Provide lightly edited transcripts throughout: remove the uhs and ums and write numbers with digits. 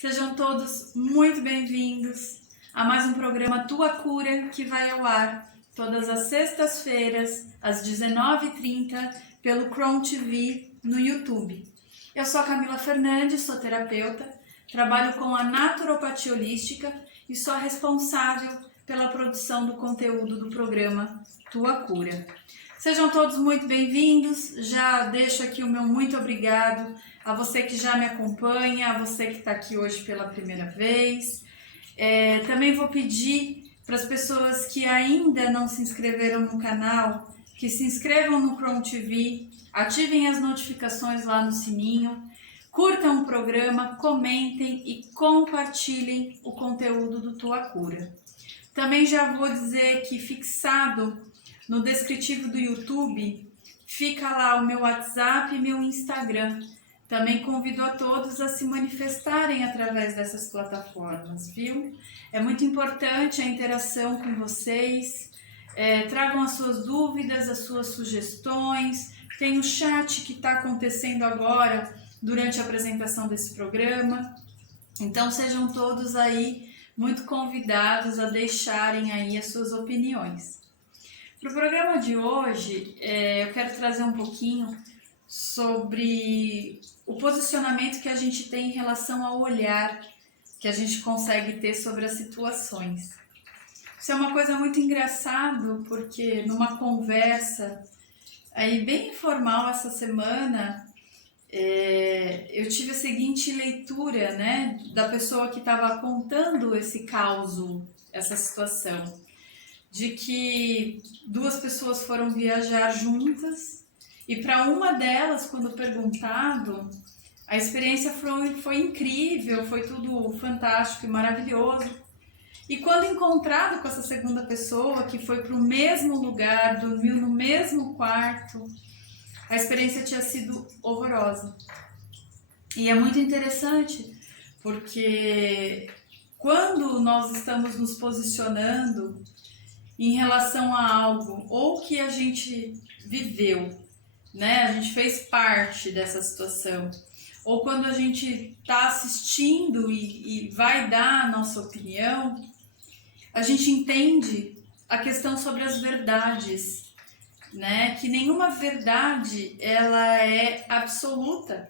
Sejam todos muito bem-vindos a mais um programa Tua Cura, que vai ao ar todas as sextas-feiras, às 19h30, pelo Chrome TV no YouTube. Eu sou a Camila Fernandes, sou terapeuta, trabalho com a naturopatia holística e sou a responsável pela produção do conteúdo do programa Tua Cura. Sejam todos muito bem-vindos, já deixo aqui o meu muito obrigado a você que já me acompanha, a você que está aqui hoje pela primeira vez. Também vou pedir para as pessoas que ainda não se inscreveram no canal, que se inscrevam no Chrome TV, ativem as notificações lá no sininho, curtam o programa, comentem e compartilhem o conteúdo do Tua Cura. Também já vou dizer que fixado no descritivo do YouTube fica lá o meu WhatsApp e meu Instagram. Também convido a todos a se manifestarem através dessas plataformas, viu? É muito importante a interação com vocês. Tragam as suas dúvidas, as suas sugestões. Tem o chat que está acontecendo agora durante a apresentação desse programa. Então sejam todos aí muito convidados a deixarem aí as suas opiniões. Para o programa de hoje, eu quero trazer um pouquinho sobre o posicionamento que a gente tem em relação ao olhar que a gente consegue ter sobre as situações. Isso é uma coisa muito engraçada, porque numa conversa aí bem informal essa semana, eu tive a seguinte leitura, né, da pessoa que estava contando esse caso, essa situação, de que duas pessoas foram viajar juntas e para uma delas, quando perguntado, a experiência foi incrível, foi tudo fantástico e maravilhoso. E quando encontrado com essa segunda pessoa, que foi para o mesmo lugar, dormiu no mesmo quarto, a experiência tinha sido horrorosa. E é muito interessante, porque quando nós estamos nos posicionando em relação a algo, ou que a gente viveu, né? A gente fez parte dessa situação, ou quando a gente está assistindo e vai dar a nossa opinião, a gente entende a questão sobre as verdades, né? Que nenhuma verdade ela é absoluta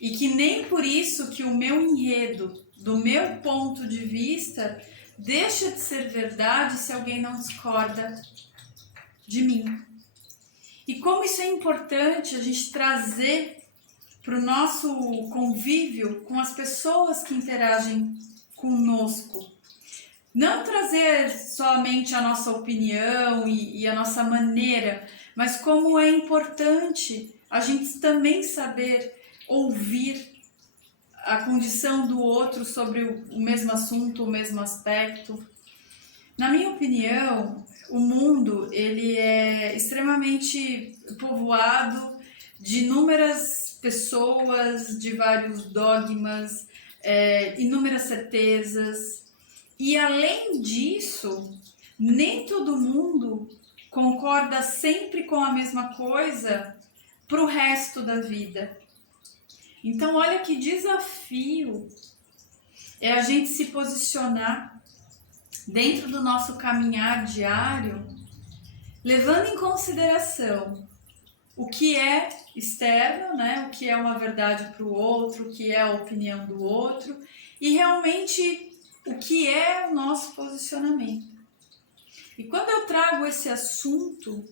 e que nem por isso que o meu enredo, do meu ponto de vista, deixa de ser verdade se alguém não discorda de mim. E como isso é importante a gente trazer para o nosso convívio com as pessoas que interagem conosco. Não trazer somente a nossa opinião e a nossa maneira, mas como é importante a gente também saber ouvir a condição do outro sobre o mesmo assunto, o mesmo aspecto. Na minha opinião, o mundo ele é extremamente povoado de inúmeras pessoas, de vários dogmas, inúmeras certezas. E além disso, nem todo mundo concorda sempre com a mesma coisa para o resto da vida. Então, olha que desafio é a gente se posicionar dentro do nosso caminhar diário, levando em consideração o que é externo, né? O que é uma verdade para o outro, o que é a opinião do outro, e realmente o que é o nosso posicionamento. E quando eu trago esse assunto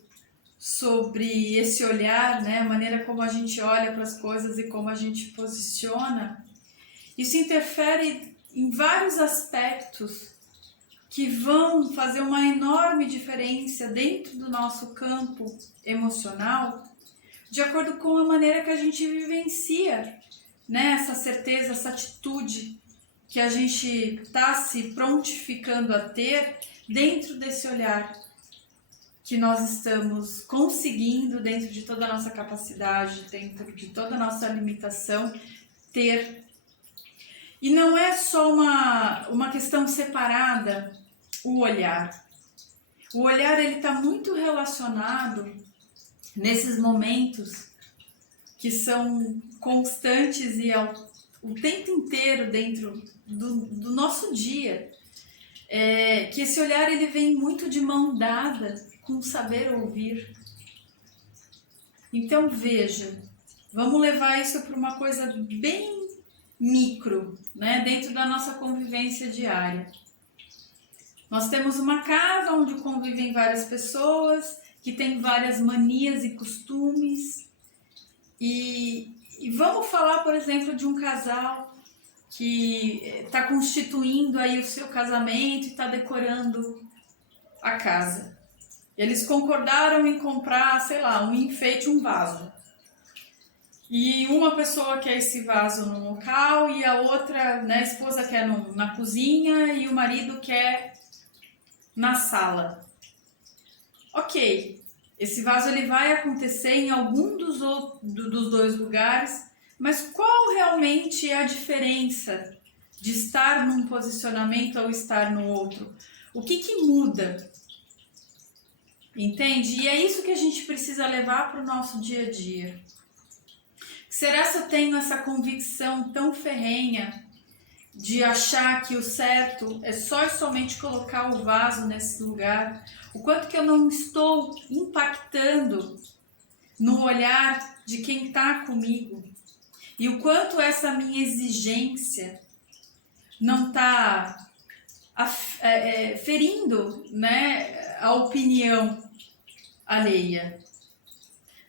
sobre esse olhar, né, a maneira como a gente olha para as coisas e como a gente posiciona, isso interfere em vários aspectos que vão fazer uma enorme diferença dentro do nosso campo emocional, de acordo com a maneira que a gente vivencia, né, essa certeza, essa atitude que a gente está se prontificando a ter dentro desse olhar que nós estamos conseguindo, dentro de toda a nossa capacidade, dentro de toda a nossa limitação, ter. E não é só uma questão separada, o olhar. O olhar ele está muito relacionado nesses momentos que são constantes e o tempo inteiro dentro do nosso dia, que esse olhar ele vem muito de mão dada com o saber ouvir. Então veja, vamos levar isso para uma coisa bem micro, né, dentro da nossa convivência diária. Nós temos uma casa onde convivem várias pessoas, que têm várias manias e costumes, e vamos falar, por exemplo, de um casal que está constituindo aí o seu casamento e está decorando a casa. Eles concordaram em comprar, sei lá, um enfeite, um vaso. E uma pessoa quer esse vaso no local e a outra, né, a esposa quer na cozinha e o marido quer na sala. Ok, esse vaso ele vai acontecer em algum dos dois lugares, mas qual realmente é a diferença de estar num posicionamento ou estar no outro? O que muda? Entende? E é isso que a gente precisa levar para o nosso dia a dia. Será que eu tenho essa convicção tão ferrenha de achar que o certo é só e somente colocar o vaso nesse lugar? O quanto que eu não estou impactando no olhar de quem está comigo? E o quanto essa minha exigência não está ferindo, né, a opinião alheia?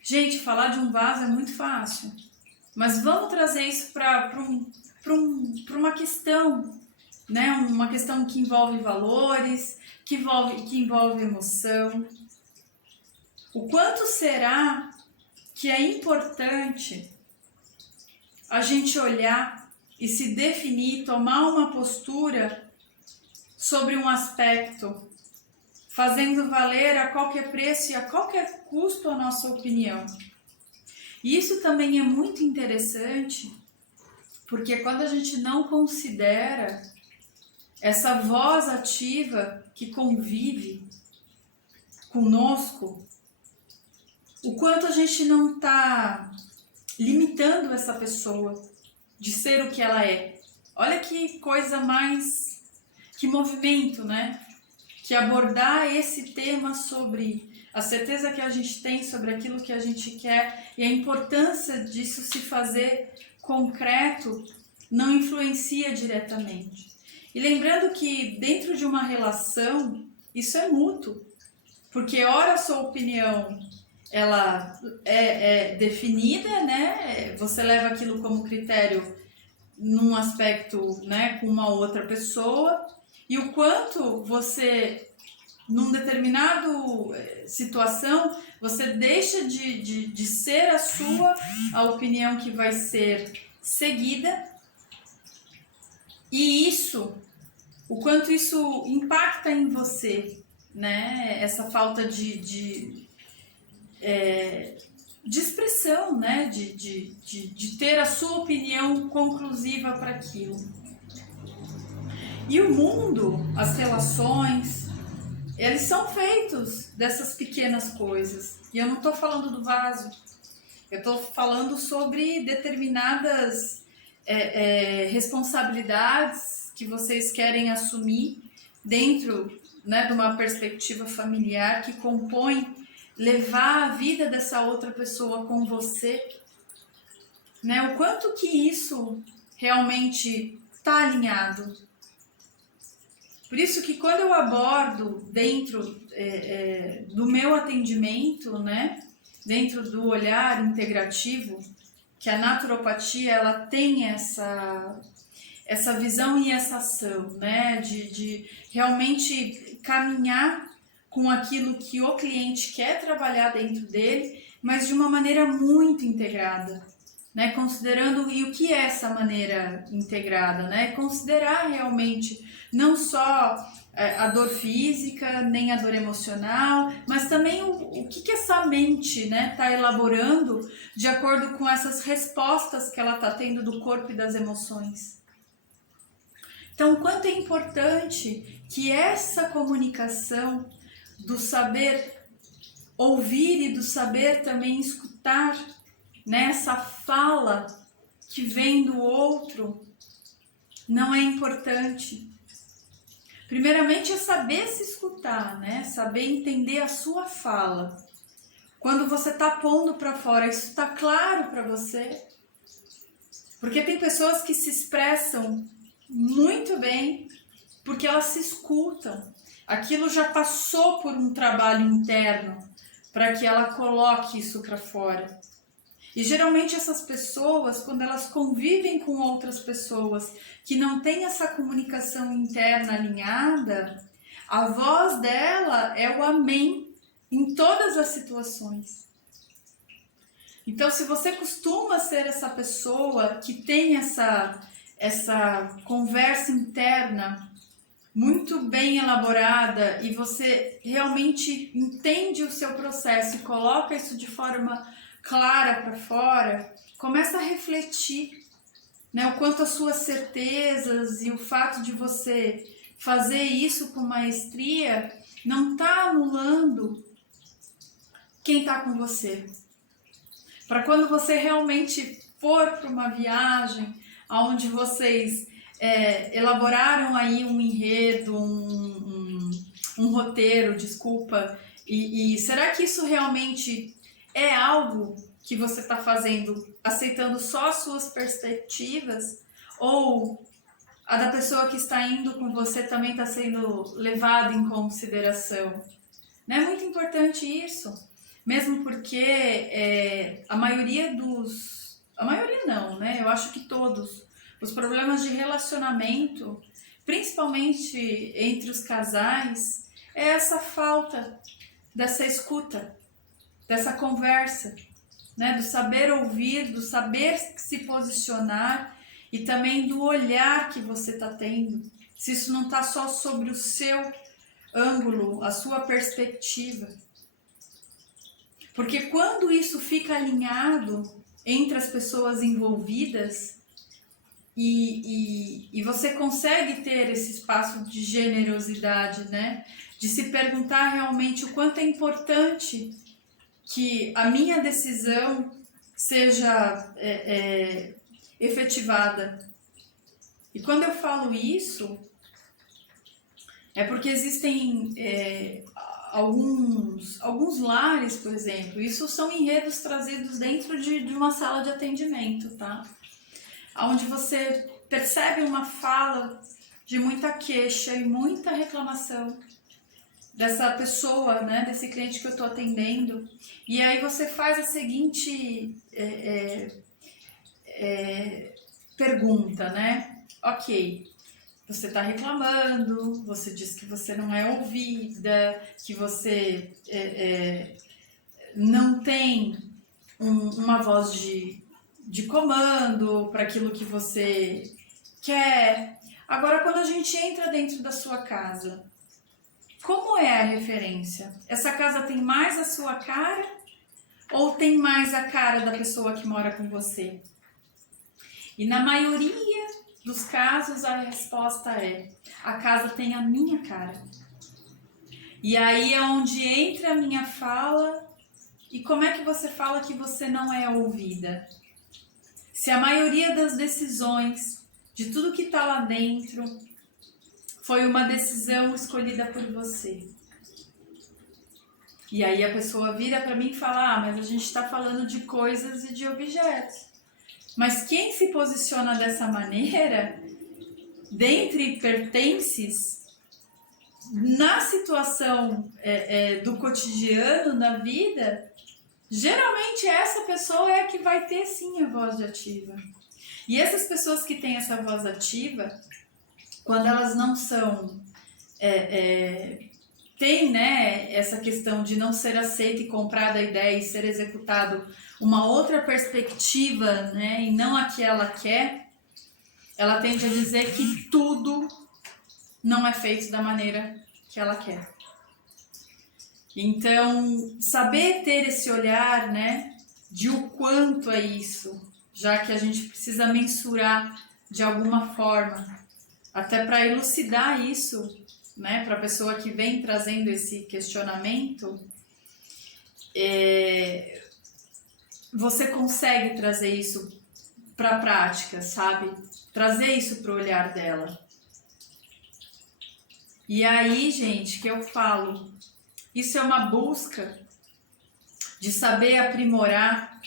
Gente, falar de um vaso é muito fácil, mas vamos trazer isso para uma questão, né, uma questão que envolve valores, que envolve emoção. O quanto será que é importante a gente olhar e se definir, tomar uma postura sobre um aspecto, fazendo valer a qualquer preço e a qualquer custo a nossa opinião. E isso também é muito interessante, porque quando a gente não considera essa voz ativa que convive conosco, o quanto a gente não está limitando essa pessoa de ser o que ela é. Olha que coisa mais, que movimento, né? Que abordar esse tema sobre a certeza que a gente tem sobre aquilo que a gente quer e a importância disso se fazer concreto não influencia diretamente. E lembrando que dentro de uma relação, isso é mútuo, porque ora a sua opinião ela é definida, né? Você leva aquilo como critério num aspecto, né, com uma outra pessoa, e o quanto você, num determinado situação, você deixa de ser a opinião que vai ser seguida, e isso, o quanto isso impacta em você, né? Essa falta de expressão, né? De ter a sua opinião conclusiva para aquilo. E o mundo, as relações, eles são feitos dessas pequenas coisas. E eu não estou falando do vaso, eu estou falando sobre determinadas responsabilidades que vocês querem assumir dentro, né, de uma perspectiva familiar que compõe levar a vida dessa outra pessoa com você, né? O quanto que isso realmente está alinhado. Por isso que quando eu abordo dentro do meu atendimento, né, dentro do olhar integrativo, que a naturopatia ela tem essa visão e essa ação, né, de realmente caminhar com aquilo que o cliente quer trabalhar dentro dele, mas de uma maneira muito integrada, né, considerando e o que é essa maneira integrada, né, considerar realmente não só a dor física, nem a dor emocional, mas também o que essa mente, né, está elaborando de acordo com essas respostas que ela está tendo do corpo e das emoções. Então, o quanto é importante que essa comunicação do saber ouvir e do saber também escutar, né, essa fala que vem do outro não é importante. Primeiramente é saber se escutar, né? Saber entender a sua fala. Quando você está pondo para fora, isso está claro para você? Porque tem pessoas que se expressam muito bem porque elas se escutam. Aquilo já passou por um trabalho interno para que ela coloque isso para fora. E geralmente essas pessoas, quando elas convivem com outras pessoas que não têm essa comunicação interna alinhada, a voz dela é o amém em todas as situações. Então, se você costuma ser essa pessoa que tem essa conversa interna muito bem elaborada e você realmente entende o seu processo e coloca isso de forma clara para fora, começa a refletir, né, o quanto as suas certezas e o fato de você fazer isso com maestria não está anulando quem está com você. Para quando você realmente for para uma viagem onde vocês elaboraram aí um enredo, um roteiro, desculpa, e será que isso realmente é algo que você está fazendo aceitando só as suas perspectivas, ou a da pessoa que está indo com você também está sendo levada em consideração? Não é muito importante isso, mesmo porque a maioria não, né? Eu acho que todos os problemas de relacionamento, principalmente entre os casais, é essa falta dessa escuta, dessa conversa, né? Do saber ouvir, do saber se posicionar e também do olhar que você está tendo. Se isso não está só sobre o seu ângulo, a sua perspectiva. Porque quando isso fica alinhado entre as pessoas envolvidas e você consegue ter esse espaço de generosidade, né? De se perguntar realmente o quanto é importante que a minha decisão seja efetivada. E quando eu falo isso, é porque existem alguns lares, por exemplo, isso são enredos trazidos dentro de uma sala de atendimento, tá? Onde você percebe uma fala de muita queixa e muita reclamação dessa pessoa, né, desse cliente que eu estou atendendo, e aí você faz a seguinte pergunta, né? Ok, você está reclamando, você diz que você não é ouvida, que você não tem uma voz de comando para aquilo que você quer. Agora, quando a gente entra dentro da sua casa, como é a referência? Essa casa tem mais a sua cara ou tem mais a cara da pessoa que mora com você? E na maioria dos casos a resposta é: a casa tem a minha cara. E aí é onde entra a minha fala. E como é que você fala que você não é ouvida? Se a maioria das decisões, de tudo que está lá dentro, foi uma decisão escolhida por você. E aí a pessoa vira para mim e fala: mas a gente está falando de coisas e de objetos. Mas quem se posiciona dessa maneira, dentre pertences, na situação do cotidiano, na vida, geralmente essa pessoa é a que vai ter sim a voz ativa. E essas pessoas que têm essa voz ativa, quando elas não são... tem, né, essa questão de não ser aceita e comprada a ideia e ser executado uma outra perspectiva, né, e não a que ela quer, ela tende a dizer que tudo não é feito da maneira que ela quer. Então, saber ter esse olhar, né, de o quanto é isso, já que a gente precisa mensurar de alguma forma, até para elucidar isso, né, para a pessoa que vem trazendo esse questionamento, você consegue trazer isso para a prática, sabe? Trazer isso para o olhar dela. E aí, gente, que eu falo, isso é uma busca de saber aprimorar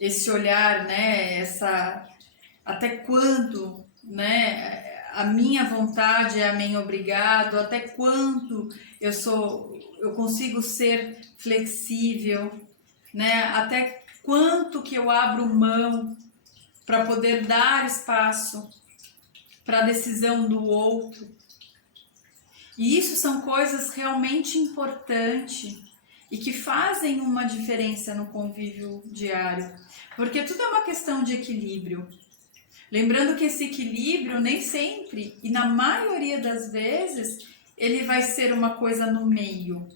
esse olhar, né? Até quando, né? A minha vontade é a minha obrigado, até quando eu consigo ser flexível, né? Até quanto que eu abro mão para poder dar espaço para a decisão do outro. E isso são coisas realmente importantes e que fazem uma diferença no convívio diário, porque tudo é uma questão de equilíbrio. Lembrando que esse equilíbrio nem sempre, e na maioria das vezes, ele vai ser uma coisa no meio.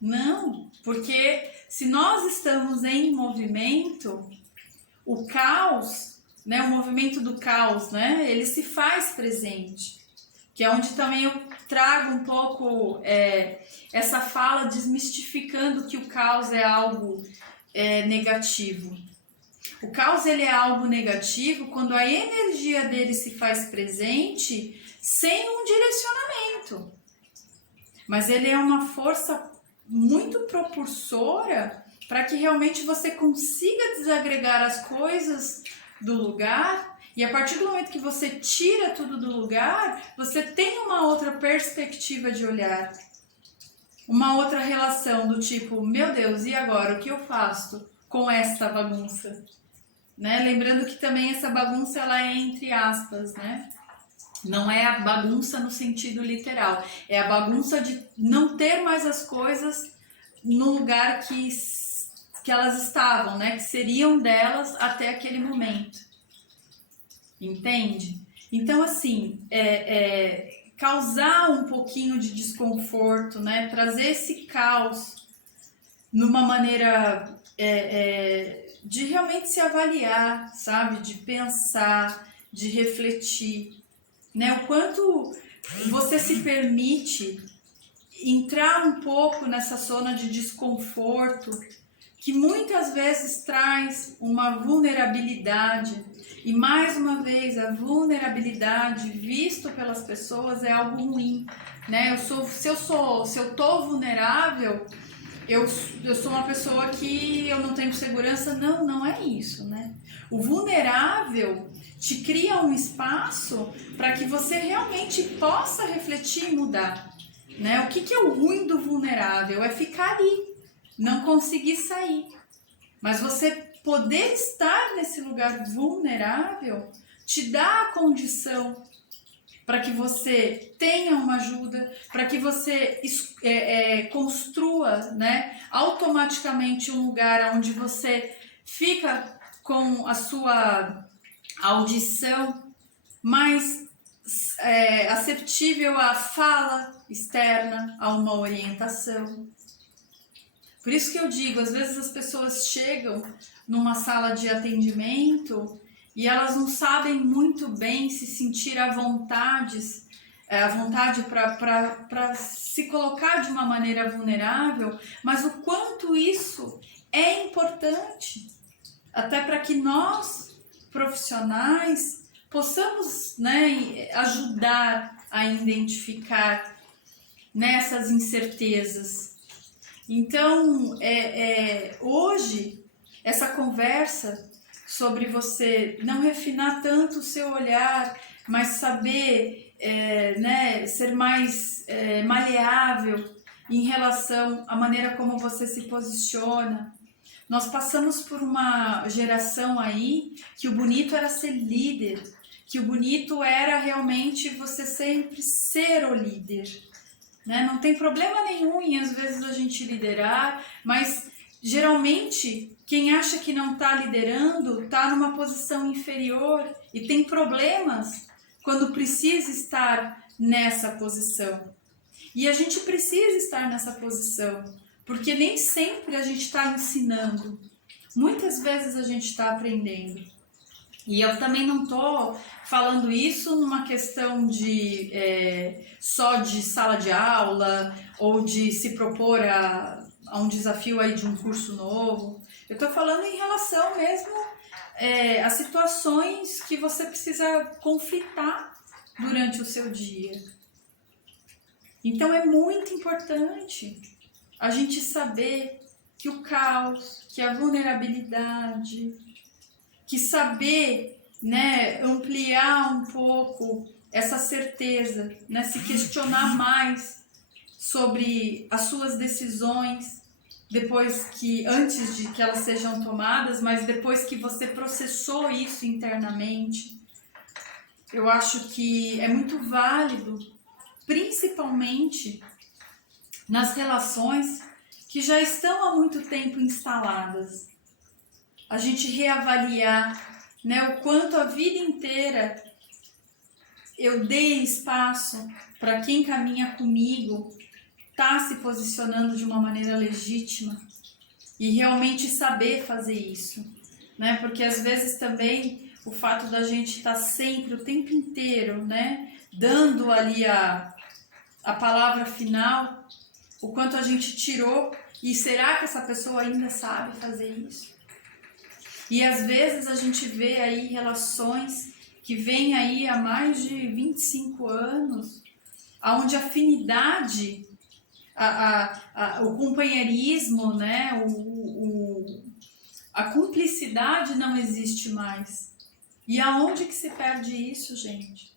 Não, porque se nós estamos em movimento, o caos, né, o movimento do caos, né, ele se faz presente. Que é onde também eu trago um pouco essa fala desmistificando que o caos é algo negativo. O caos ele é algo negativo quando a energia dele se faz presente sem um direcionamento. Mas ele é uma força muito propulsora para que realmente você consiga desagregar as coisas do lugar. E a partir do momento que você tira tudo do lugar, você tem uma outra perspectiva de olhar. Uma outra relação do tipo, meu Deus, e agora? O que eu faço com esta bagunça? Né? Lembrando que também essa bagunça ela é entre aspas, né? Não é a bagunça no sentido literal. É a bagunça de não ter mais as coisas no lugar que elas estavam, né? Que seriam delas até aquele momento. Entende? Então, assim, causar um pouquinho de desconforto, né? Trazer esse caos numa maneira de realmente se avaliar, sabe? De pensar, de refletir, né? O quanto você se permite entrar um pouco nessa zona de desconforto que muitas vezes traz uma vulnerabilidade. E mais uma vez, a vulnerabilidade visto pelas pessoas é algo ruim, né? Se eu tô vulnerável, eu sou uma pessoa que eu não tenho segurança. Não, não é isso, né? O vulnerável te cria um espaço para que você realmente possa refletir e mudar, né? O que é o ruim do vulnerável? É ficar ali, não conseguir sair. Mas você poder estar nesse lugar vulnerável te dá a condição para que você tenha uma ajuda, para que você construa, né, automaticamente um lugar onde você fica com a sua audição mais aceptível à fala externa, a uma orientação. Por isso que eu digo, às vezes as pessoas chegam numa sala de atendimento e elas não sabem muito bem se sentir à vontade para se colocar de uma maneira vulnerável, mas o quanto isso é importante, até para que nós, profissionais, possamos, né, ajudar a identificar nessas incertezas. Então, hoje, essa conversa sobre você não refinar tanto o seu olhar, mas saber né, ser mais maleável em relação à maneira como você se posiciona. Nós passamos por uma geração aí que o bonito era ser líder, que o bonito era realmente você sempre ser o líder. Né? Não tem problema nenhum em às vezes a gente liderar, mas geralmente quem acha que não está liderando está numa posição inferior e tem problemas quando precisa estar nessa posição. E a gente precisa estar nessa posição, porque nem sempre a gente está ensinando, muitas vezes a gente está aprendendo. E eu também não estou falando isso numa questão de só de sala de aula ou de se propor a um desafio aí de um curso novo. Eu estou falando em relação mesmo as situações que você precisa conflitar durante o seu dia. Então é muito importante a gente saber que o caos, que a vulnerabilidade, que saber, né, ampliar um pouco essa certeza, né, se questionar mais sobre as suas decisões, antes de que elas sejam tomadas, mas depois que você processou isso internamente. Eu acho que é muito válido, principalmente nas relações que já estão há muito tempo instaladas. A gente reavaliar, né, o quanto a vida inteira eu dei espaço para quem caminha comigo tá se posicionando de uma maneira legítima e realmente saber fazer isso, né? Porque às vezes também o fato da gente estar sempre, o tempo inteiro, né, dando ali a palavra final, o quanto a gente tirou, e será que essa pessoa ainda sabe fazer isso? E às vezes a gente vê aí relações que vêm aí há mais de 25 anos, onde a afinidade, o companheirismo, né, a cumplicidade não existe mais. E aonde que se perde isso, gente?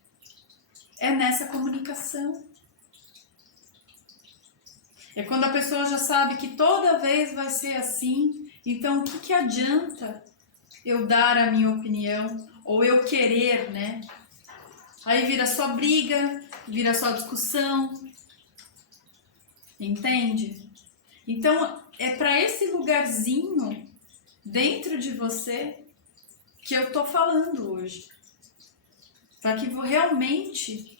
É nessa comunicação. É quando a pessoa já sabe que toda vez vai ser assim, então o que adianta eu dar a minha opinião ou eu querer, né? Aí vira só briga, vira só discussão, entende? Então é para esse lugarzinho dentro de você que eu tô falando hoje, para que realmente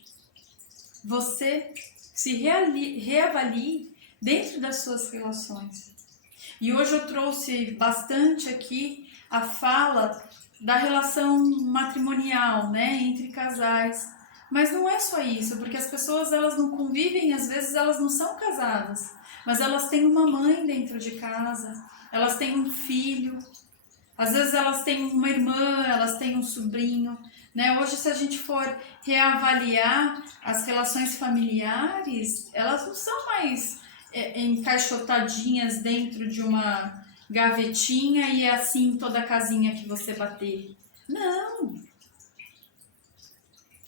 você se reavalie dentro das suas relações. E hoje eu trouxe bastante aqui a fala da relação matrimonial, né, entre casais. Mas não é só isso, porque as pessoas elas não convivem, às vezes elas não são casadas, mas elas têm uma mãe dentro de casa, elas têm um filho, às vezes elas têm uma irmã, elas têm um sobrinho, né? Hoje, se a gente for reavaliar as relações familiares, elas não são mais encaixotadinhas dentro de uma gavetinha e é assim toda casinha que você bater. Não!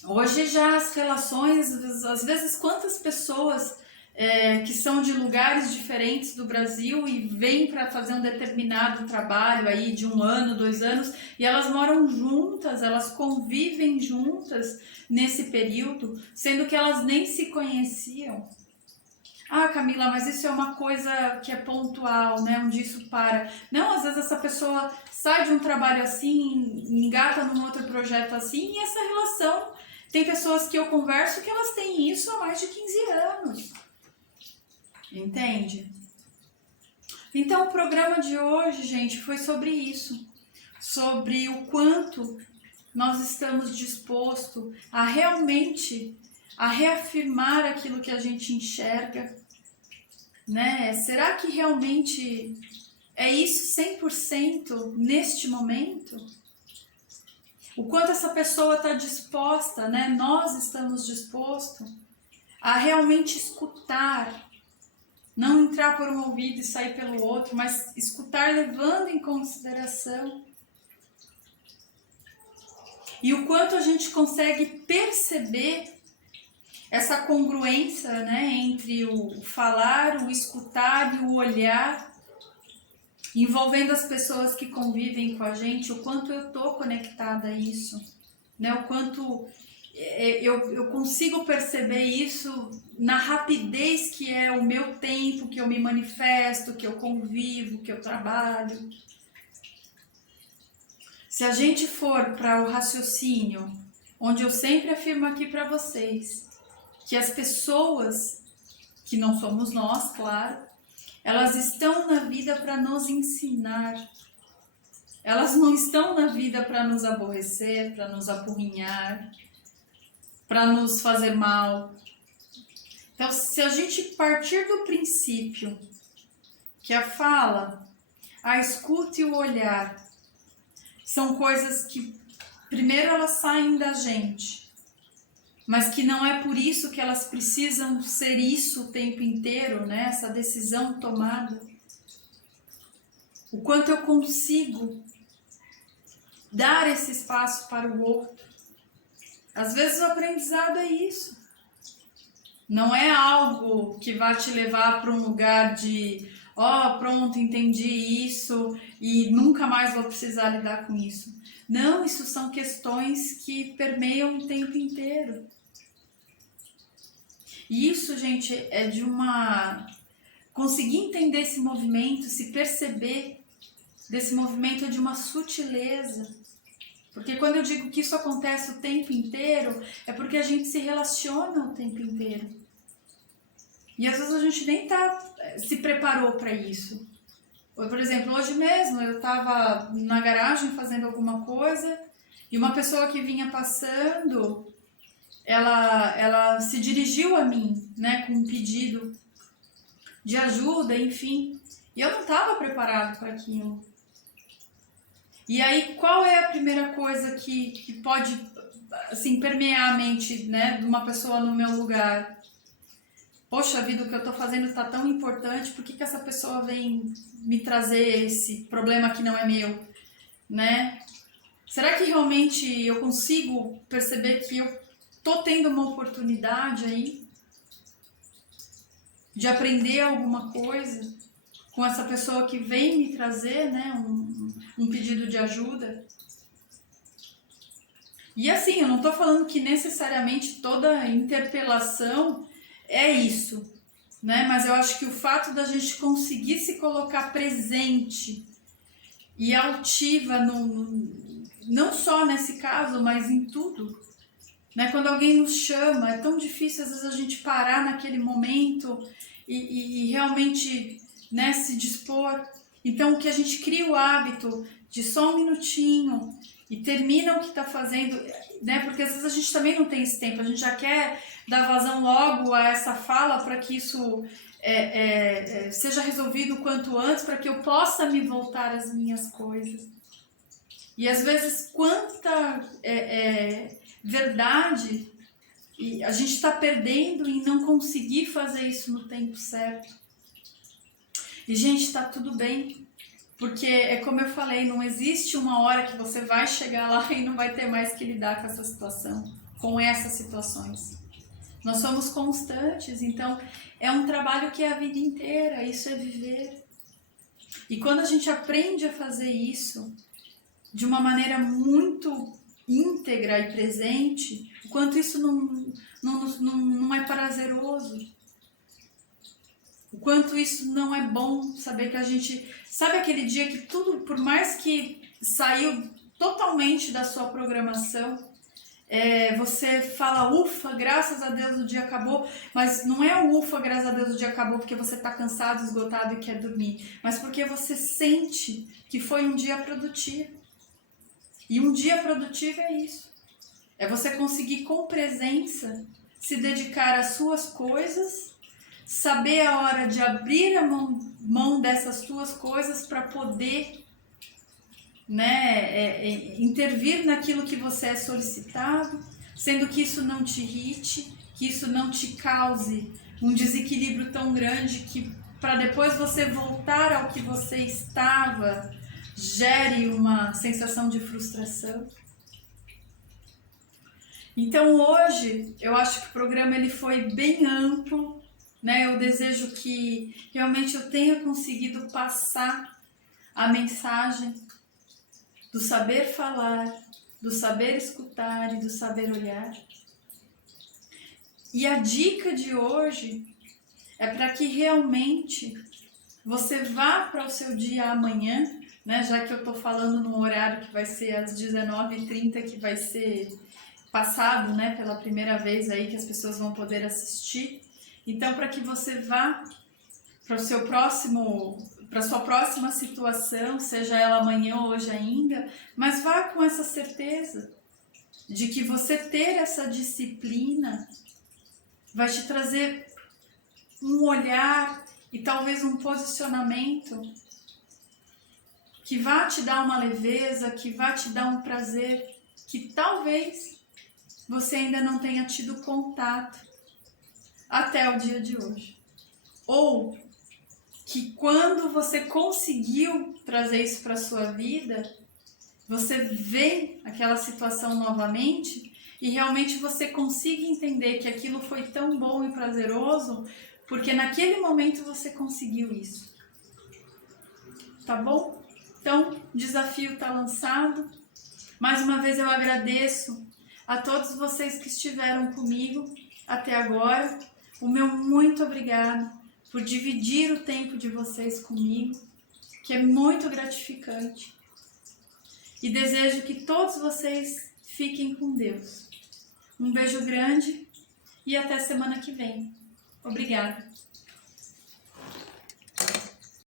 Hoje já as relações, às vezes quantas pessoas que são de lugares diferentes do Brasil e vêm para fazer um determinado trabalho aí de 1 ano, 2 anos, e elas moram juntas, elas convivem juntas nesse período, sendo que elas nem se conheciam. Ah, Camila, mas isso é uma coisa que é pontual, né? Onde isso para. Não, às vezes essa pessoa sai de um trabalho assim, engata num outro projeto assim, e essa relação, tem pessoas que eu converso que elas têm isso há mais de 15 anos. Entende? Então o programa de hoje, gente, foi sobre isso. Sobre o quanto nós estamos dispostos a realmente reafirmar aquilo que a gente enxerga, né? Será que realmente é isso 100% neste momento? O quanto essa pessoa está disposta, né? Nós estamos dispostos a realmente escutar, não entrar por um ouvido e sair pelo outro, mas escutar levando em consideração. E o quanto a gente consegue perceber essa congruência, né, entre o falar, o escutar e o olhar, envolvendo as pessoas que convivem com a gente, o quanto eu estou conectada a isso, né, o quanto eu consigo perceber isso na rapidez que é o meu tempo, que eu me manifesto, que eu convivo, que eu trabalho. Se a gente for para o raciocínio, onde eu sempre afirmo aqui para vocês, que as pessoas, que não somos nós, claro, elas estão na vida para nos ensinar. Elas não estão na vida para nos aborrecer, para nos apurrinhar, para nos fazer mal. Então, se a gente partir do princípio que a fala, a escuta e o olhar são coisas que primeiro elas saem da gente, mas que não é por isso que elas precisam ser isso o tempo inteiro, né? Essa decisão tomada. O quanto eu consigo dar esse espaço para o outro. Às vezes o aprendizado é isso. Não é algo que vai te levar para um lugar de pronto, entendi isso e nunca mais vou precisar lidar com isso. Não, isso são questões que permeiam o tempo inteiro. E isso, gente, é de conseguir entender esse movimento, se perceber desse movimento é de uma sutileza. Porque quando eu digo que isso acontece o tempo inteiro, é porque a gente se relaciona o tempo inteiro. E às vezes a gente nem se preparou para isso. Por exemplo, hoje mesmo eu estava na garagem fazendo alguma coisa e uma pessoa que vinha passando, ela se dirigiu a mim, né, com um pedido de ajuda, enfim. E eu não estava preparado para aquilo. E aí, qual é a primeira coisa que pode, assim, permear a mente, né, de uma pessoa no meu lugar? Poxa vida, o que eu estou fazendo está tão importante, por que essa pessoa vem me trazer esse problema que não é meu, né? Será que realmente eu consigo perceber que eu estou tendo uma oportunidade aí de aprender alguma coisa com essa pessoa que vem me trazer, né, um pedido de ajuda? E assim, eu não estou falando que necessariamente toda interpelação é isso, né? Mas eu acho que o fato da gente conseguir se colocar presente e altiva, não só nesse caso, mas em tudo, né? Quando alguém nos chama, é tão difícil às vezes a gente parar naquele momento e realmente, né, se dispor. Então, que a gente cria o hábito de só um minutinho e termina o que está fazendo, né? Porque às vezes a gente também não tem esse tempo, a gente já quer dar vazão logo a essa fala para que isso seja resolvido o quanto antes, para que eu possa me voltar às minhas coisas. E às vezes quanta verdade e a gente está perdendo em não conseguir fazer isso no tempo certo. E gente, está tudo bem, porque é como eu falei, não existe uma hora que você vai chegar lá e não vai ter mais que lidar com essa situação, com essas situações. Nós somos constantes, então é um trabalho que é a vida inteira, isso é viver. E quando a gente aprende a fazer isso de uma maneira muito íntegra e presente, o quanto isso não é prazeroso, o quanto isso não é bom, saber que a gente... Sabe aquele dia que tudo, por mais que saiu totalmente da sua programação, você fala, ufa, graças a Deus o dia acabou, mas não é o ufa, graças a Deus o dia acabou porque você está cansado, esgotado e quer dormir, mas porque você sente que foi um dia produtivo. E um dia produtivo é isso. É você conseguir com presença se dedicar às suas coisas, saber a hora de abrir a mão dessas tuas coisas para poder, né, intervir naquilo que você é solicitado, sendo que isso não te irrite, que isso não te cause um desequilíbrio tão grande que para depois você voltar ao que você estava gere uma sensação de frustração. Então hoje eu acho que o programa ele foi bem amplo, né? Eu desejo que realmente eu tenha conseguido passar a mensagem do saber falar, do saber escutar e do saber olhar. E a dica de hoje é para que realmente você vá para o seu dia amanhã, né? Já que eu estou falando num horário que vai ser às 19h30, que vai ser passado, né, pela primeira vez aí que as pessoas vão poder assistir. Então, para que você vá para sua próxima situação, seja ela amanhã ou hoje ainda, mas vá com essa certeza de que você ter essa disciplina vai te trazer um olhar e talvez um posicionamento que vá te dar uma leveza, que vá te dar um prazer, que talvez você ainda não tenha tido contato até o dia de hoje. Ou que quando você conseguiu trazer isso para a sua vida, você vê aquela situação novamente e realmente você consiga entender que aquilo foi tão bom e prazeroso, porque naquele momento você conseguiu isso. Tá bom? Então, o desafio está lançado. Mais uma vez eu agradeço a todos vocês que estiveram comigo até agora. O meu muito obrigado por dividir o tempo de vocês comigo, que é muito gratificante. E desejo que todos vocês fiquem com Deus. Um beijo grande e até semana que vem. Obrigada.